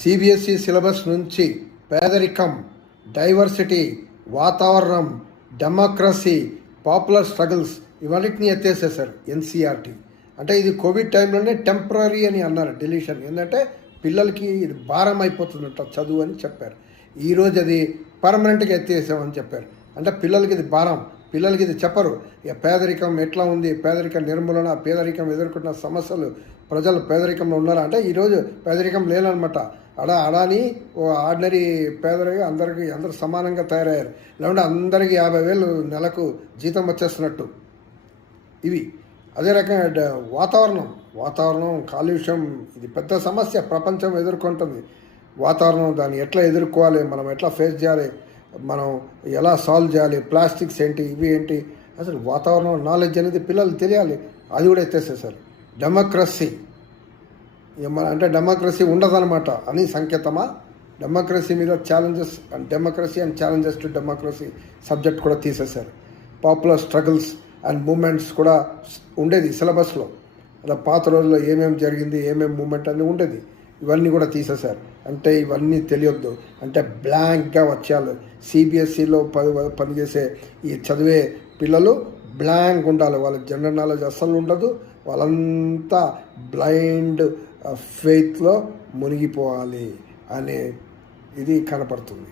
CBSE syllabus నుంచి పేదరికం, diversity, వాతావరణం, డెమోక్రసీ, పాపులర్ స్ట్రగుల్స్ ఇవన్నిటిని ఎత్తేసేసారు ఎన్సీఆర్టీ. అంటే ఇది కోవిడ్ టైంలోనే టెంపరీ అని అన్నారు డిలీషన్. ఏంటంటే పిల్లలకి ఇది భారం అయిపోతుందంట చదువు అని చెప్పారు. ఈరోజు అది పర్మనెంట్గా ఎత్తేసామని చెప్పారు. అంటే పిల్లలకి ఇది భారం, పిల్లలకి ఇది చెప్పరు. ఇక పేదరికం ఎట్లా ఉంది, పేదరిక నిర్మూలన, పేదరికం ఎదుర్కొంటున్న సమస్యలు, ప్రజలు పేదరికంలో ఉన్నారా అంటే ఈరోజు పేదరికం లేనమాట. అడాని ఓ ఆర్డినరీ పేదరిగా అందరూ సమానంగా తయారయ్యారు. లేకుంటే అందరికీ 50,000 నెలకు జీతం వచ్చేస్తున్నట్టు. ఇవి అదే రకంగా వాతావరణం కాలుష్యం ఇది పెద్ద సమస్య ప్రపంచం ఎదుర్కొంటుంది. వాతావరణం దాన్ని ఎట్లా ఎదుర్కోవాలి, మనం ఎట్లా ఫేస్ చేయాలి, మనం ఎలా సాల్వ్ చేయాలి, ప్లాస్టిక్స్ ఏంటి, ఇవి ఏంటి, అసలు వాతావరణం నాలెడ్జ్ అనేది పిల్లలు తెలియాలి. అది కూడా ఎత్తేసేసారు. డెమోక్రసీ అంటే డెమోక్రసీ ఉండదన్నమాట అని సంకేతమా? డెమోక్రసీ మీద challenges and democracy and challenges to democracy subject కూడా తీసేశారు. పాపులర్ స్ట్రగుల్స్ అండ్ మూమెంట్స్ కూడా ఉండేది సిలబస్లో. అలా పాత రోజుల్లో ఏమేమి జరిగింది, ఏమేమి మూమెంట్ అని ఉండేది. ఇవన్నీ కూడా తీసేశారు. అంటే ఇవన్నీ తెలియొద్దు, అంటే బ్లాంక్గా వచ్చేయాలి. సిబిఎస్ఈలో పనిచేసే ఈ చదివే పిల్లలు బ్లాంక్ ఉండాలి. వాళ్ళకి జనరల్ నాలెడ్జ్ అస్సలు ఉండదు. వాళ్ళంతా బ్లైండ్ ఫెయిత్లో మునిగిపోవాలి అనే ఇది కనపడుతుంది.